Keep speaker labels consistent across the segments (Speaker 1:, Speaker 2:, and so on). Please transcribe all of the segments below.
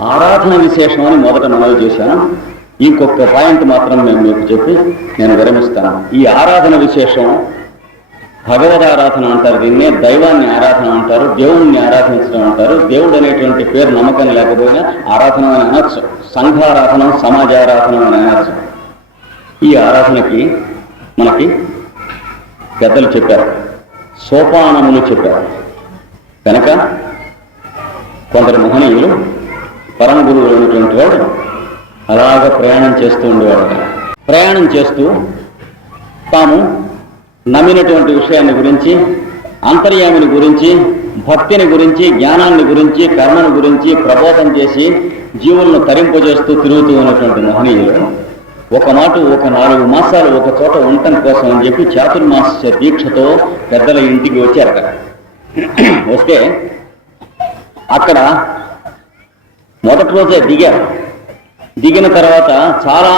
Speaker 1: ఆరాధన విశేషం అని మొదట మనవి చేశాను. ఇంకొక పాయింట్ మాత్రం నేను మీకు చెప్పి నేను విరమిస్తాను. ఈ ఆరాధన విశేషం భగవద్ ఆరాధన అంటారు. దీన్నే దైవాన్ని ఆరాధన అంటారు. దేవుణ్ణి ఆరాధించడం అంటారు. దేవుడు అనేటువంటి పేరు నమ్మకం లేకపోయినా ఆరాధన అని అనొచ్చు. సంఘారాధన సమాజారాధన అని అనొచ్చు. ఈ ఆరాధనకి మనకి పెద్దలు చెప్పారు. సోపానములు చెప్పారు. కనుక కొందరు మహనీయులు పరమ గురువు అయినటువంటి వాడు అలాగ ప్రయాణం చేస్తూ ఉండేవాడు ప్రయాణం చేస్తూ తాము నమ్మినటువంటి విషయాన్ని గురించి అంతర్యామిని గురించి భక్తిని గురించి జ్ఞానాన్ని గురించి కర్మను గురించి ప్రబోధం చేసి జీవులను తరింపజేస్తూ తిరుగుతూ ఉన్నటువంటి మహనీయులు ఒక మాట ఒక నాలుగు మాసాలు ఒక చోట ఉండటం కోసం అని చెప్పి చాతుర్మాస దీక్షతో పెద్దల ఇంటికి వచ్చారు అక్కడ వస్తే అక్కడ మొదటి రోజే దిగారు దిగిన తర్వాత చాలా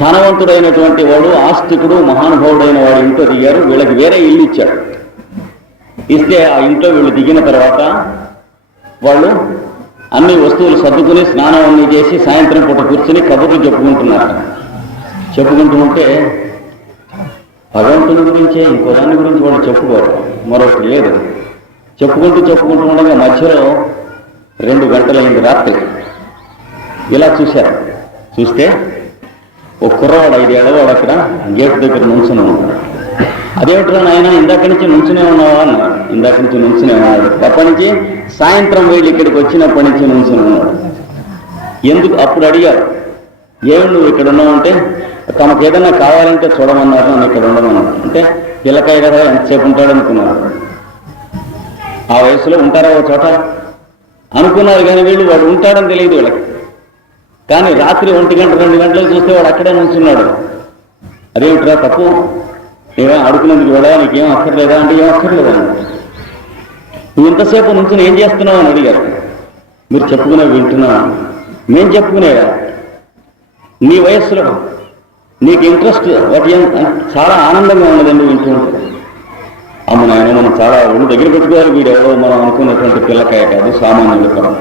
Speaker 1: ధనవంతుడైనటువంటి వాడు ఆస్తికుడు మహానుభావుడైన వాడు ఇంట్లో దిగారు. వీళ్ళకి వేరే ఇల్లు ఇచ్చాడు. ఇస్తే ఆ ఇంట్లో వీళ్ళు దిగిన తర్వాత వాళ్ళు అన్ని వస్తువులు సర్దుకుని స్నానం అన్ని చేసి సాయంత్రం పూట కూర్చుని కబుర్లు చెప్పుకుంటున్నారు. చెప్పుకుంటూ ఉంటే భగవంతుని గురించే ఇంకో దాని గురించి వాళ్ళు చెప్పుకోరు. మరొకటి లేదు. చెప్పుకుంటూ చెప్పుకుంటూ ఉండగా మధ్యలో రెండు గంటలైంది రాత్రి. ఇలా చూశారు. చూస్తే ఓ కుర్రవాడు ఐదేళ్ళవాడు అక్కడ గేట్ దగ్గర నుంచుని ఉన్నాడు. అదేమిట్రా నాయన ఇందాక నుంచి నుంచునే ఉన్నావా? అన్నాడు. ఇందాక నుంచి నుంచునే ఉన్నాడు. అప్పటి నుంచి సాయంత్రం వీళ్ళు ఇక్కడికి వచ్చినప్పటి నుంచి నుంచుని ఉన్నాడు. ఎందుకు? అప్పుడు అడిగారు. ఏమి నువ్వు ఇక్కడ ఉన్నావంటే తమకు ఏదైనా కావాలంటే చూడమన్నారు నన్ను ఇక్కడ ఉండమన్నారు. అంటే పిల్లకాయ కదా ఎంతసేపు ఉంటాడు అనుకున్నాడు. ఆ వయసులో ఉంటారా ఒక చోట? అనుకున్నారు కానీ వీళ్ళు వాడు ఉంటాడని తెలియదు వీళ్ళకి. కానీ రాత్రి ఒంటి గంట రెండు గంటలకు చూస్తే వాడు అక్కడే నుంచున్నాడు. అదేమిట్రా తప్పు? ఏమో అడుగునందుకు కూడా నీకేం అక్కర్లేదా? అంటే ఏం అక్కర్లేదా? నువ్వు ఇంతసేపు నుంచుని ఏం చేస్తున్నావు అని అడిగారు. మీరు చెప్పుకునే వింటున్నా మేం చెప్పుకునేవా? నీ వయస్సులో నీకు ఇంట్రెస్ట్ వాటి చాలా ఆనందంగా ఉన్నదండి వింటూ అమ్మ నాయన మనం చాలా ఒళ్ళు దగ్గర పెట్టుకోవాలి వీడు ఎవరో మనం అనుకున్నటువంటి పిల్లకాయ కాదు సామాన్యుడు కాదు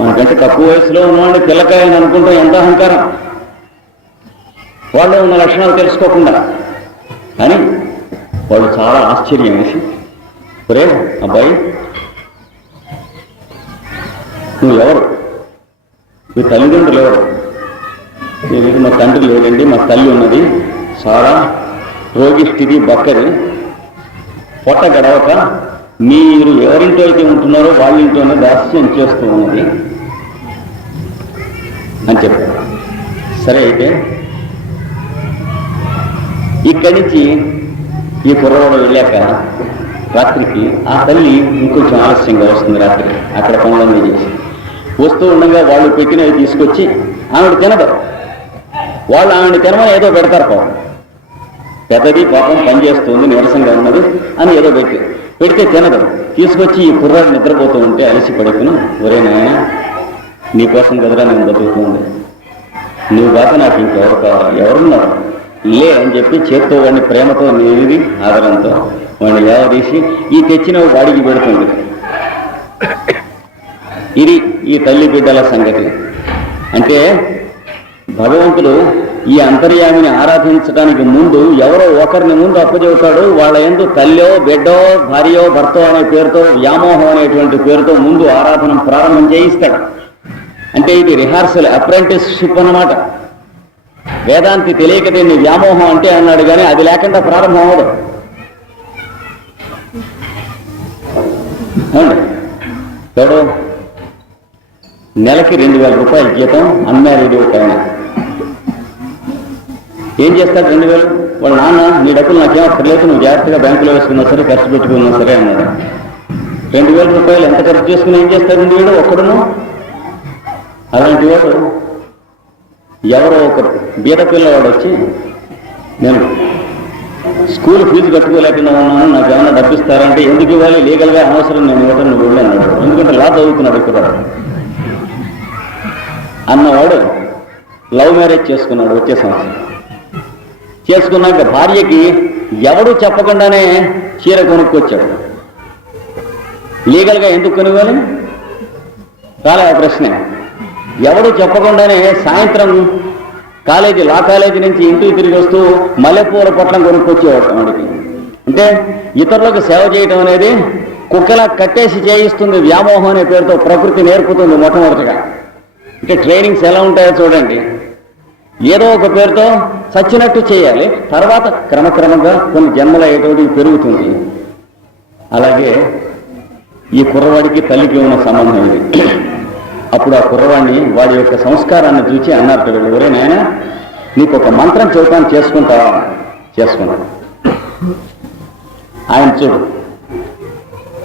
Speaker 1: మనకంటే తక్కువ వయసులో ఉన్నవాడిని పిల్లకాయ అని అనుకుంటే ఎంత అహంకారం? వాళ్ళు ఉన్న లక్షణాలు తెలుసుకోకుండా. అని వాళ్ళు చాలా ఆశ్చర్యం వేసి ఒరే అబ్బాయి నువ్వు ఎవరు? మీ తల్లిదండ్రులు ఎవరు? మా తండ్రి లేదండి మా తల్లి ఉన్నది. చాలా రోగి స్థితి బక్కది. పొట్ట గడవక మీరు ఎవరింటో అయితే ఉంటున్నారో వాళ్ళ ఇంట్లోనే దాస్యం చేస్తూ ఉన్నది అని చెప్పారు. సరే అయితే ఇక్కడి నుంచి ఈ కుర్రవాడు వెళ్ళాక రాత్రికి ఆ తల్లి ఇంకొంచెం ఆలస్యంగా వస్తుంది రాత్రి. అక్కడ పనులన్నీ చేసి. వస్తూ ఉండగా వాళ్ళు పెట్టినవి తీసుకొచ్చి ఆవిడ తినదు. వాళ్ళు ఆవిడ తినమని ఏదో పెడతారు పాపం. పెద్దది పాపం పనిచేస్తుంది నీరసంగా ఉన్నది అని ఏదో పెట్టి పెడితే తినదు. తీసుకొచ్చి ఈ కుర్రాడు నిద్రపోతూ ఉంటే అలసి పడుకును ఒరే నాయన నీకోసం కదరా నేను బతుకుతుంది. నువ్వు కాక నాకు ఇంకెవరు కావాలి? ఎవరున్నారు? లే అని చెప్పి చేత్తో వాడిని ప్రేమతో నీది ఆదరంతో వాడిని లేవదీసి ఈ తెచ్చిన వాడికి పెడుతుంది. ఇది ఈ తల్లి బిడ్డల సంగతి. అంటే భగవంతుడు ఈ అంతర్యామిని ఆరాధించడానికి ముందు ఎవరో ఒకరిని ముందు అప్పచెబుతాడు. వాళ్ళ ఎందు తల్లో బిడ్డో భార్యో భర్తో అనే పేరుతో వ్యామోహం అనేటువంటి పేరుతో ముందు ఆరాధన ప్రారంభం చేయిస్తాడు. అంటే ఇది రిహార్సల్ అప్రెంటిస్షిప్ అన్నమాట. వేదాంతి తెలియక దీన్ని వ్యామోహం అంటే అన్నాడు కానీ అది లేకుండా ప్రారంభం అవ్వదు. ఎవడు? నెలకి రెండు వేల రూపాయల జీతం అన్మ్యారీడ్ ఒక ఏం చేస్తాడు రెండు వేలు? వాళ్ళ నాన్న నీ డబ్బులు నాకేం అక్కర్లేదు నువ్వు జాగ్రత్తగా బ్యాంకులో వేసుకున్నా సరే ఖర్చు పెట్టుకున్నా సరే అన్నాడు రెండు వేల రూపాయలు ఎంత ఖర్చు చేసుకుని ఏం చేస్తాడు వేలు ఒక్కడును? అలాంటి వాడు ఎవరో ఒకరు. బీద పిల్లవాడు వచ్చి నేను స్కూల్ ఫీజు కట్టుకోలేకుండా ఉన్నాను నాకు ఏమైనా డబ్బిస్తారంటే ఎందుకు ఇవ్వాలి? లీగల్గా అనవసరం నేను ఇవ్వటం నువ్వు వెళ్ళాను ఎందుకంటే లా చదువుతున్నాడు ఇక్కడ అన్నవాడు లవ్ మ్యారేజ్ చేసుకున్నాడు వచ్చే సంవత్సరం. చేసుకున్నాక భార్యకి ఎవడు చెప్పకుండానే చీర కొనుక్కొచ్చాడు. లీగల్గా ఎందుకు కొనుగోలు? చాలా ప్రశ్న. ఎవడు చెప్పకుండానే సాయంత్రం కాలేజీ లా కాలేజీ నుంచి ఇంటికి తిరిగి వస్తూ మల్లెపూల పొట్లం కొనుక్కొచ్చేవాడు వాడికి. అంటే ఇతరులకు సేవ చేయటం అనేది కుక్కలా కట్టేసి చేయిస్తుంది వ్యామోహం అనే పేరుతో ప్రకృతి నేర్పుతుంది మొట్టమొదటిగా. అంటే ట్రైనింగ్స్ ఎలా ఉంటాయో చూడండి. ఏదో ఒక పేరుతో చచ్చినట్టు చేయాలి. తర్వాత క్రమక్రమంగా కొన్ని జన్మలు అయ్యేటోటికి పెరుగుతుంది. అలాగే ఈ కుర్రవాడికి తల్లికి ఉన్న సంబంధం ఇది అప్పుడు ఆ కుర్రవాడిని వాడి యొక్క సంస్కారాన్ని చూచి అన్నారు వీళ్ళు ఒరే నాయన నీకు ఒక మంత్రం చెబుతాను చేసుకుంటావా చేసుకుంటా ఆయన చూడు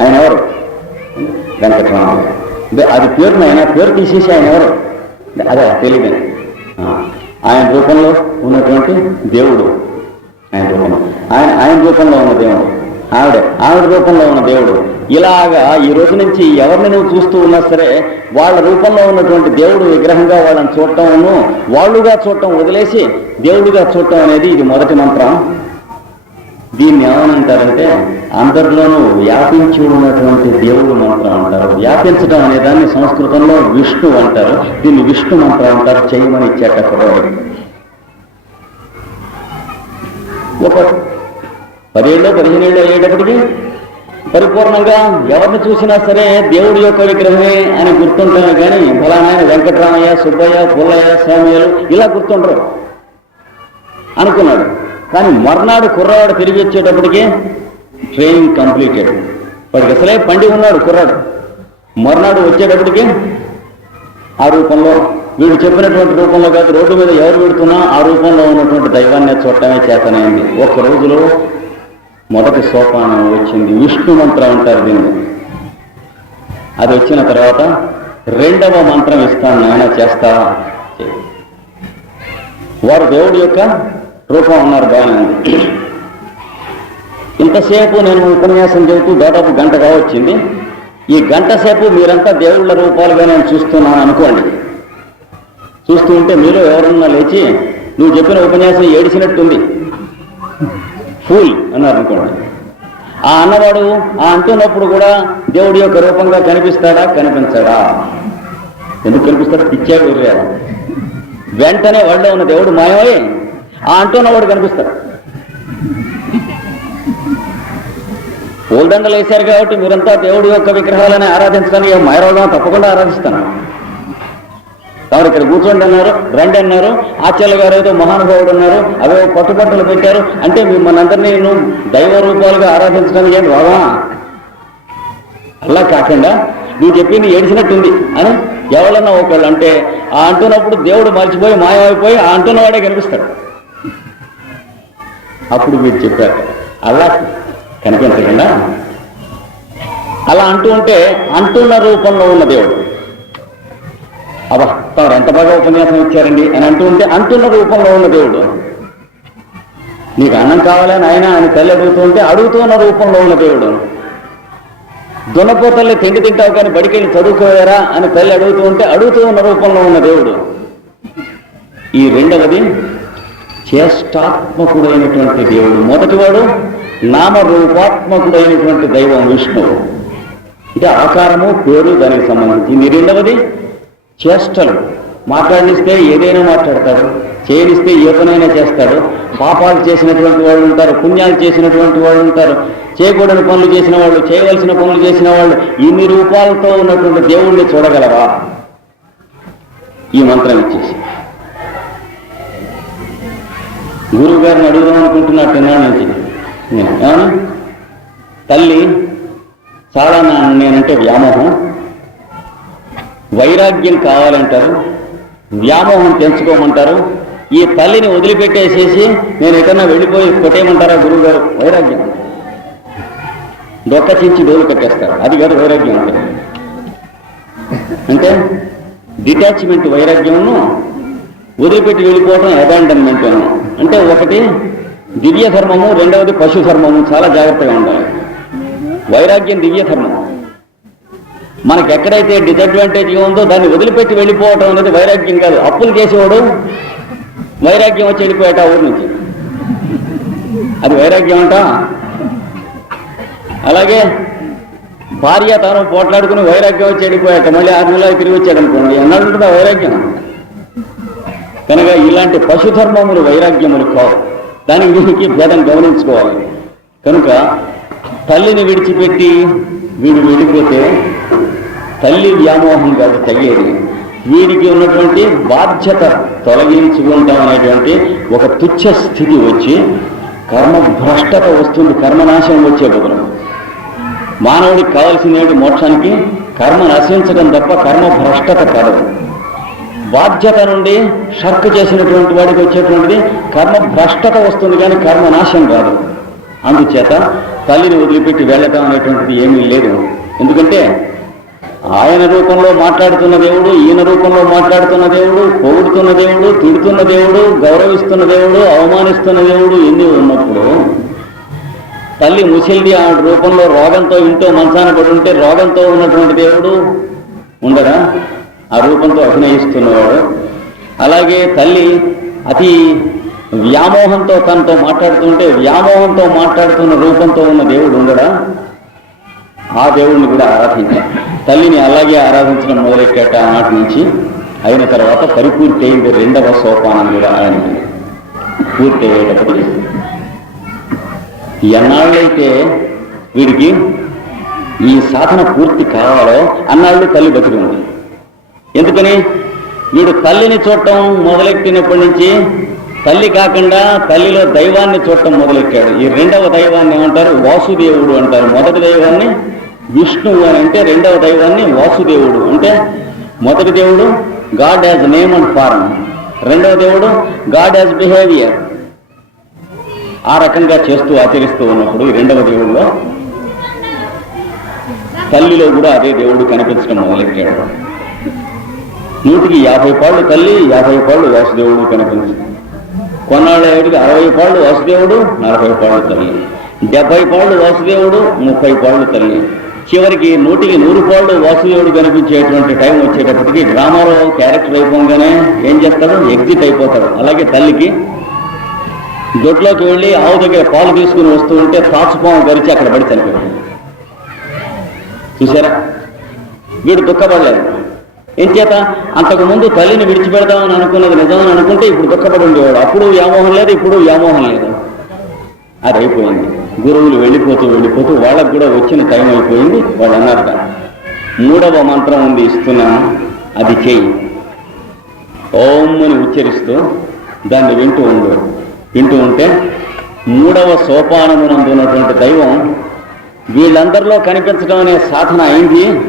Speaker 1: ఆయన ఎవరు? వెంకటరామ అది పేరు నాయన పేరు తీసేసి ఆయన ఎవరు? అదే తెలియదు. ఆయన రూపంలో ఉన్నటువంటి దేవుడు. ఆయన రూపంలో. ఆయన ఆయన రూపంలో ఉన్న దేవుడు. ఆవిడ ఆవిడ రూపంలో ఉన్న దేవుడు. ఇలాగా ఈ రోజు నుంచి ఎవరిని నువ్వు చూస్తూ ఉన్నా సరే వాళ్ళ రూపంలో ఉన్నటువంటి దేవుడు విగ్రహంగా వాళ్ళని చూడటం వాళ్ళుగా చూడటం వదిలేసి దేవుడిగా చూడటం అనేది ఇది మొదటి మంత్రం. దీన్ని ఏమనంటారంటే అందరిలోనూ వ్యాపించి ఉన్నటువంటి దేవుడు మంత్రం అంటారు. వ్యాపించడం అనే దాన్ని సంస్కృతంలో విష్ణు అంటారు. దీన్ని విష్ణు మంత్రం అంటారు. చేయమని ఇచ్చాక కుర్రవాడు ఒక పదేళ్ళు పదిహేనేళ్ళు అయ్యేటప్పటికి పరిపూర్ణంగా ఎవరిని చూసినా సరే దేవుడి యొక్క విగ్రహమే అని గుర్తుంటారు కానీ ఫలానాయన వెంకటరామయ్య సుబ్బయ్య పుల్లయ్య స్వామియలు ఇలా గుర్తుండరు. అనుకున్నాడు. కానీ మర్నాడు కుర్రవాడు తిరిగి వచ్చేటప్పటికి ట్రైనింగ్ కంప్లీటెడ్. వాడికి అసలే పండి ఉన్నాడు కుర్రాడు. మర్నాడు వచ్చేటప్పటికి ఆ రూపంలో వీడు చెప్పినటువంటి రూపంలో కాదు రోడ్డు మీద ఎవరు పెడుతున్నా ఆ రూపంలో ఉన్నటువంటి దైవాన్ని చూడటమే చేతనైంది. ఒక రోజులో మొదటి సోపానం వచ్చింది. విష్ణు మంత్రం అంటారు దీన్ని. అది వచ్చిన తర్వాత రెండవ మంత్రం ఇస్తాను నాయన చేస్తావా వారు దేవుడి యొక్క రూపం ఉన్నారు బాగానే ఇంతసేపు నేను ఉపన్యాసం చెబుతూ దాదాపు గంట వచ్చింది ఈ గంట సేపు మీరంతా దేవుళ్ళ రూపాలుగా నేను చూస్తున్నాను అనుకోండి. చూస్తూ ఉంటే మీరు ఎవరన్నా లేచి నువ్వు చెప్పిన ఉపన్యాసం ఏడిసినట్టుంది. ఫూల్ అన్నారు అనుకోండి. ఆ అన్నవాడు ఆ అంటున్నప్పుడు కూడా దేవుడి యొక్క రూపంగా కనిపిస్తాడా కనిపించాడా? ఎందుకు కనిపిస్తాడు? పిచ్చాడు వెంటనే వాళ్ళలో ఉన్న దేవుడు మాయమై ఆ అంటున్నవాడు కనిపిస్తాడు. పూలదండలు వేశారు కాబట్టి మీరంతా దేవుడి యొక్క విగ్రహాలని ఆరాధించడానికి మాయరోగం తప్పకుండా ఆరాధిస్తాను. కాబట్టి ఇక్కడ కూర్చోండి అన్నారు రండి అన్నారు ఆచార్య గారు ఏదో మహానుభావుడు అన్నారు అవే పట్టుబట్టలు పెట్టారు. అంటే మిమ్మల్ని అందరినీ నువ్వు దైవ రూపాలుగా ఆరాధించడానికి ఏంటి రావా? అలా కాకుండా నువ్వు చెప్పింది ఏడిచినట్టుంది అని? ఎవరన్నా ఒకళ్ళు అంటే ఆ అంటున్నప్పుడు దేవుడు మర్చిపోయి మాయమైపోయి ఆ అంటున్నవాడే కనిపిస్తాడు. అప్పుడు మీరు చెప్పారు. అలా కనిపించకుండా. అలా అంటూ ఉంటే అంటున్న రూపంలో ఉన్న దేవుడు. అబ్బా తమరు ఎంత బాగా ఉపన్యాసం ఇచ్చారండి అని అంటూ ఉంటే అంటున్న రూపంలో ఉన్న దేవుడు. నీకు అన్నం కావాలని ఆయన అని తల్లి అడుగుతూ ఉంటే అడుగుతున్న రూపంలో ఉన్న దేవుడు. దున్నపోతల్ని తిండి తింటావు కానీ బడికెళ్ళి చదువుకోలేరా అని తల్లి అడుగుతూ ఉంటే అడుగుతూ ఉన్న రూపంలో ఉన్న దేవుడు. ఈ రెండవది చేష్టాత్మకుడైనటువంటి దేవుడు. మొదటివాడు నామరూపాత్మకుడైనటువంటి దైవం విష్ణువు అంటే ఆకారము పేరు దానికి సంబంధించి. ఇది రెండవది చేష్టలు. మాట్లాడిస్తే ఏదైనా మాట్లాడతాడు. చేయనిస్తే ఏ పనైనా చేస్తాడు. పాపాలు చేసినటువంటి వాళ్ళు ఉంటారు పుణ్యాలు చేసినటువంటి వాళ్ళు ఉంటారు. చేయకూడని పనులు చేసిన వాళ్ళు చేయవలసిన పనులు చేసిన వాళ్ళు ఇన్ని రూపాలతో ఉన్నటువంటి దేవుణ్ణి చూడగలవా ఈ మంత్రం ఇచ్చేసి. గురువు గారిని అడుగుదాం అనుకుంటున్నట్టున్నాను నుంచి నేను. తల్లి చాలా నా నేనంటే వ్యామోహం. వైరాగ్యం కావాలంటారు వ్యామోహం పెంచుకోమంటారు. ఈ తల్లిని వదిలిపెట్టేసేసి నేను ఎక్కడన్నా వెళ్ళిపోయి కొట్టేయమంటారా గురువు గారు వైరాగ్యం. దొక్క చించి డోలు కట్టేస్తారు. అది కాదు వైరాగ్యం అంటే. అంటే డిటాచ్మెంట్ వైరాగ్యమును వదిలిపెట్టి వెళ్ళిపోవడం అబాండన్మెంట్ అంటే ఒకటి దివ్య ధర్మము రెండవది పశు ధర్మము. చాలా జాగ్రత్తగా ఉండాలి. వైరాగ్యం దివ్య ధర్మం. మనకి ఎక్కడైతే డిసడ్వాంటేజ్ ఉందో దాన్ని వదిలిపెట్టి వెళ్ళిపోవటం అనేది వైరాగ్యం కాదు. అప్పులు చేసేవాడు వైరాగ్యం వచ్చి వెళ్ళిపోయాట ఊరి నుంచి. అది వైరాగ్యం అంట. అలాగే భార్య తను పోట్లాడుకుని వైరాగ్యం వచ్చి వెళ్ళిపోయాక మళ్ళీ ఆరు నెలలు తిరిగి వచ్చాడు అనుకోండి. ఎన్నాడు వైరాగ్యం. కనుక ఇలాంటి పశుధర్మములు వైరాగ్యములు కావు. దానికి దీనికి భేదం గమనించుకోవాలి. కనుక తల్లిని విడిచిపెట్టి వీడు వెళ్ళిపోతే తల్లి వ్యామోహం కాదు తగ్గేది. వీడికి ఉన్నటువంటి బాధ్యత తొలగించుకుంటాం అనేటువంటి ఒక తుచ్చ స్థితి వచ్చి కర్మ భ్రష్టత వస్తుంది కర్మనాశం వచ్చే బదులు. మానవుడికి కావాల్సింది మోక్షానికి కర్మ నశించడం తప్ప కర్మ భ్రష్టత కాదు. బాధ్యత నుండి షర్క్ చేసినటువంటి వాడికి వచ్చేటువంటిది కర్మ భ్రష్టత వస్తుంది కానీ కర్మ నాశం కాదు. అందుచేత తల్లిని వదిలిపెట్టి వెళ్ళటం అనేటువంటిది ఏమీ లేదు. ఎందుకంటే ఆయన రూపంలో మాట్లాడుతున్న దేవుడు ఈయన రూపంలో మాట్లాడుతున్న దేవుడు పొగుడుతున్న దేవుడు తిడుతున్న దేవుడు గౌరవిస్తున్న దేవుడు అవమానిస్తున్న దేవుడు ఎన్ని ఉన్నప్పుడు తల్లి ముసిల్ది ఆ రూపంలో రోగంతో ఇంట్లో మంచాన పడి ఉంటే రోగంతో ఉన్నటువంటి దేవుడు ఉండరా ఆ రూపంతో అభినయిస్తున్నవాడు. అలాగే తల్లి అతి వ్యామోహంతో తనతో మాట్లాడుతుంటే వ్యామోహంతో మాట్లాడుతున్న రూపంతో ఉన్న దేవుడు ఉండడా? ఆ దేవుడిని కూడా ఆరాధించాం తల్లిని అలాగే ఆరాధించడం మొదలెట్టాట నాటి నుంచి. అయిన తర్వాత పరిపూర్తి అయింది రెండవ సోపానం కూడా ఆయనకి పూర్తి అయ్యేటప్పటికి ఎన్నాళ్ళైతే వీడికి ఈ సాధన పూర్తి కావాలో అన్నాళ్ళు తల్లి బతికి ఉంది. ఎందుకని? వీడు తల్లిని చూడటం మొదలెట్టినప్పటి నుంచి తల్లి కాకుండా తల్లిలో దైవాన్ని చూడటం మొదలెట్టాడు. ఈ రెండవ దైవాన్ని ఏమంటారు? వాసుదేవుడు అంటారు. మొదటి దైవాన్ని విష్ణువు అని అంటే రెండవ దైవాన్ని వాసుదేవుడు. అంటే మొదటి దేవుడు God as name and form రెండవ దేవుడు గాడ్ యాజ్ బిహేవియర్ ఆ రకంగా చేస్తూ ఆచరిస్తూ ఉన్నప్పుడు ఈ రెండవ దేవుడిలో తల్లిలో కూడా అదే దేవుడు కనిపించడం మొదలెట్టాడు. నూటికి యాభై పాళ్ళు తల్లి యాభై పాళ్ళు వాసుదేవుడు కనిపించింది. కొన్నాళ్ళ ఏడికి అరవై పాళ్ళు వాసుదేవుడు నలభై పాళ్ళు తల్లి. డెబ్బై పాళ్ళు వాసుదేవుడు ముప్పై పాళ్ళు తల్లి. చివరికి నూటికి నూరు పాళ్ళు వాసుదేవుడు కనిపించేటువంటి టైం వచ్చేటప్పటికి డ్రామాలో క్యారెక్టర్ అయిపోగానే ఏం చేస్తాడు? ఎగ్జిట్ అయిపోతాడు. అలాగే తల్లికి దొడ్లోకి వెళ్ళి ఆవు దగ్గర పాలు తీసుకుని వస్తూ ఉంటే తాచుపాము గరిచి అక్కడ పడి చనిపోయాడు చూసారా? వీడు దుఃఖపడలేదు. ఎంచేత అంతకుముందు అంతకు ముందు తల్లిని విడిచిపెడదామని అనుకున్నది నిజమని అనుకుంటే ఇప్పుడు దుఃఖపడి ఉండేవాడు. అప్పుడు వ్యామోహం లేదు ఇప్పుడు వ్యామోహం లేదు. అది అయిపోయింది. గురువులు వెళ్ళిపోతూ వెళ్ళిపోతూ వాళ్ళకు కూడా వచ్చిన టైం అయిపోయింది. వాళ్ళు అన్నారట మూడవ మంత్రం ఉంది ఇస్తున్నా అది చేయి ఓం అని ఉచ్చరిస్తూ దాన్ని వింటూ ఉండు. వింటూ ఉంటే మూడవ సోపానమునందు ఉన్నటువంటి దైవం వీళ్ళందరిలో కనిపించడం అనే సాధన అయింది.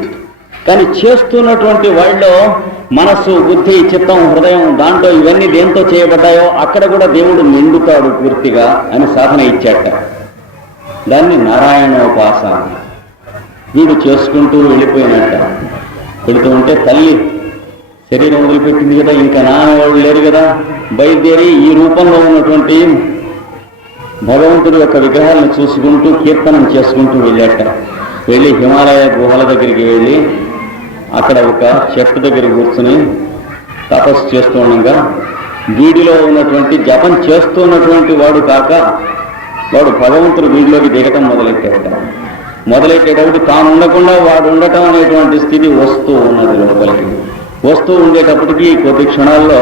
Speaker 1: కానీ చేస్తున్నటువంటి వాళ్ళలో మనస్సు బుద్ధి చిత్తం హృదయం దాంట్లో ఇవన్నీ దేంతో చేయబడ్డాయో అక్కడ కూడా దేవుడు నిండుతాడు పూర్తిగా అని సాధన ఇచ్చాట. దాన్ని నారాయణోపాసన. వీడు చేసుకుంటూ వెళ్ళిపోయినట్ట. వెళుతూ ఉంటే తల్లి శరీరం వదిలిపెట్టింది కదా ఇంకా నాన్న లేరు కదా. బయలుదేరి ఈ రూపంలో ఉన్నటువంటి భగవంతుడి యొక్క విగ్రహాలను చూసుకుంటూ కీర్తనం చేసుకుంటూ వెళ్ళాట. వెళ్ళి హిమాలయ గుహల దగ్గరికి వెళ్ళి అక్కడ ఒక చెట్టు దగ్గర కూర్చుని తపస్సు చేస్తూ ఉండగా వీడిలో ఉన్నటువంటి జపం చేస్తున్నటువంటి వాడు కాక వాడు భగవంతుడు వీడిలోకి దిగటం మొదలెట్టాడు. మొదలెట్టేటప్పుడు తాను ఉండకుండా వాడు ఉండటం అనేటువంటి స్థితి వస్తూ ఉన్నది లోపలికి. వస్తూ ఉండేటప్పటికి కొద్ది క్షణాల్లో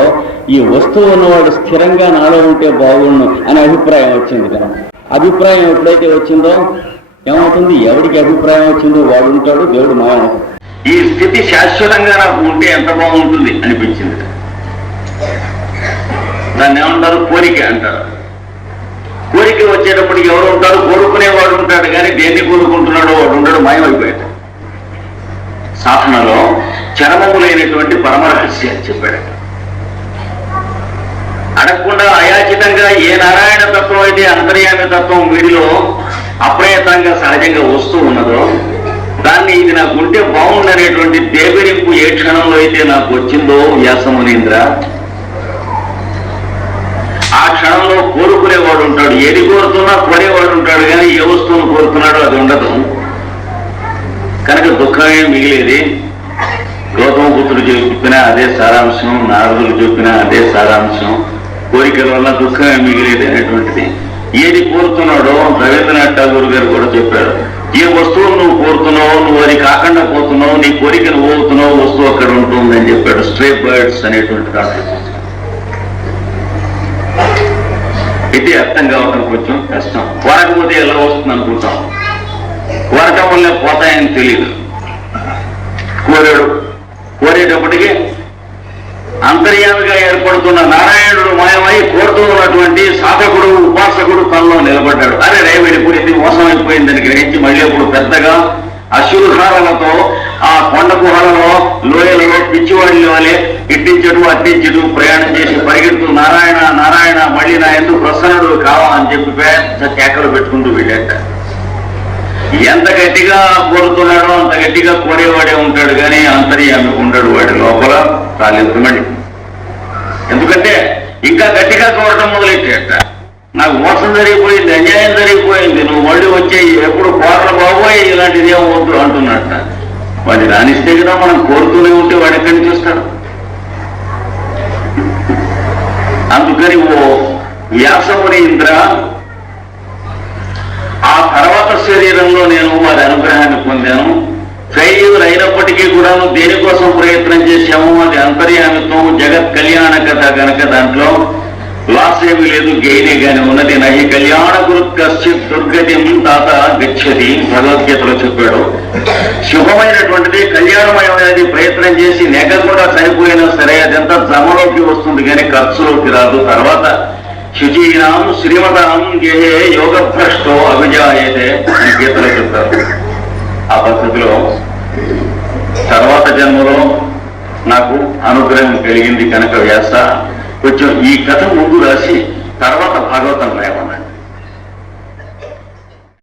Speaker 1: ఈ వస్తువు ఉన్నవాడు స్థిరంగా నాలో ఉంటే బాగుండు అనే అభిప్రాయం వచ్చింది కదా. అభిప్రాయం ఎప్పుడైతే వచ్చిందో ఏమవుతుంది? ఎవరికి అభిప్రాయం వచ్చిందో వాడు ఉంటాడు దేవుడు మాయమవుతాడు
Speaker 2: ఈ స్థితి శాశ్వతంగా నాకు ఉంటే ఎంత బాగుంటుంది అనిపించింది. దాన్ని ఏమంటారు? కోరిక అంటారు. కోరిక వచ్చేటప్పటికి ఎవరు ఉంటారు? కోరుకునేవాడు ఉంటాడు కానీ దేన్ని కోరుకుంటున్నాడో వాడు ఉండడు మాయమైపోయాడు. సాధనలో చరమములైనటువంటి పరమ రహస్యాలు చెప్పాడు. అడగకుండా అయాచితంగా ఏ నారాయణ తత్వం అయితే అంతర్యామి తత్వం వీడిలో అప్రయత్నంగా సహజంగా వస్తూ ఉన్నదో దాన్ని ఇది నాకు ఉంటే బాగుండనేటువంటి దేవరింపు ఏ క్షణంలో అయితే నాకు వచ్చిందో వ్యాసమునీంద్ర ఆ క్షణంలో కోరుకునేవాడు ఉంటాడు. ఏది కోరుతున్నా కోరేవాడు ఉంటాడు కానీ ఏ వస్తువును కోరుతున్నాడో అది ఉండదు. కనుక దుఃఖమే మిగిలేది. గౌతమ గౌతమపుత్రుడు చెప్పిన అదే సారాంశం నారదులు చెప్పిన అదే సారాంశం. కోరికల వల్ల దుఃఖమే మిగిలేది అనేటువంటిది. ఏది కోరుతున్నాడో రవీంద్రనాథ్ ఠాగూర్ గారు కూడా చెప్పారు. ఏ వస్తువును నువ్వు కోరుతున్నావు నువ్వు అది కాకుండా పోతున్నావు నీ కోరిక నువ్వు అవుతున్నావు వస్తువు అక్కడ ఉంటుంది అని చెప్పాడు. స్ట్రే బర్డ్స్ అనేటువంటి దాంట్లో ఇది అర్థం కావటం కొంచెం కష్టం. కొరకపోతే ఎలా వస్తుంది అనుకుంటాం? కొరకం వల్ల పోతాయని తెలియదు కోరాడు. కోరేటప్పటికి అంతర్యామిగా ఏర్పడుతున్న నారాయణుడు మాయమై కోరుతూ ఉన్నటువంటి సాధకుడు ఉపాసకుడు తనలో నిలబడ్డాడు. అరే రే వెళ్ళిపోయింది మోసం అయిపోయిందని మళ్ళీ అప్పుడు పెద్దగా అశుధారాలతో ఆ కొండ గుహలలో లోయలలో పిచ్చివాడి వలె ఇట్టించడు అట్టించడు ప్రయాణం చేసి పరిగెడుతూ నారాయణ నారాయణ మళ్ళీ నా ఎందుకు ప్రసన్నుడు కావా అని చెప్పి పెద్ద కేకలు పెట్టుకుంటూ వెళ్ళాట. ఎంత గట్టిగా కోరుతున్నాడో అంత గట్టిగా కోరేవాడే ఉంటాడు కానీ అంతర్యామి ఉండడు వాడి లోపల రాలేదు ఎందుకంటే ఇంకా గట్టిగా కోరడం మొదలెట్టాట నాకు మోసం జరిగిపోయింది అన్యాయం జరిగిపోయింది. నువ్వు మళ్ళీ వచ్చేయి ఎప్పుడు కోరలు బాబోయ్ ఇలాంటిది ఏం అంటున్నట్ట. వాడిని రాణిస్తే కదా మనం కోరుతూనే ఉంటే వాడు ఎక్కడి చూస్తాడు అందుకని ఓ వ్యాసముని ఇంద్ర ఆ తర్వాత శరీరంలో నేను వారి అనుగ్రహాన్ని పొందాను. ఫెయిల్యూర్ అయినప్పటికీ కూడా దేనికోసం ప్రయత్నం చేశాము అది అంతర్యామిత్వం జగత్ కళ్యాణ కథ గనక దాంట్లో లాస్ ఏమీ లేదు గెయినే గాని ఉన్నది నహి. కళ్యాణ గురు కశ్చిత్ దుర్గతి తాత గచ్చది భగవద్గీతలో చెప్పాడు. శుభమైనటువంటిది కళ్యాణమయమైనది ప్రయత్నం చేసి నెగ కూడా చనిపోయినా సరే అదంతా జమలోకి వస్తుంది కానీ ఖర్చులోకి రాదు. తర్వాత శుచీనాం శ్రీమతాం గేహే యోగ భ్రష్టో అభిజాయతే అని గీతలో చెప్తారు ఆ పద్ధతిలో తర్వాత జన్మలో నాకు అనుగ్రహం కలిగింది కనుక వ్యాస. కొంచెం ఈ కథ ముందు రాసి తర్వాత భాగవతం రాయమన్నాడు.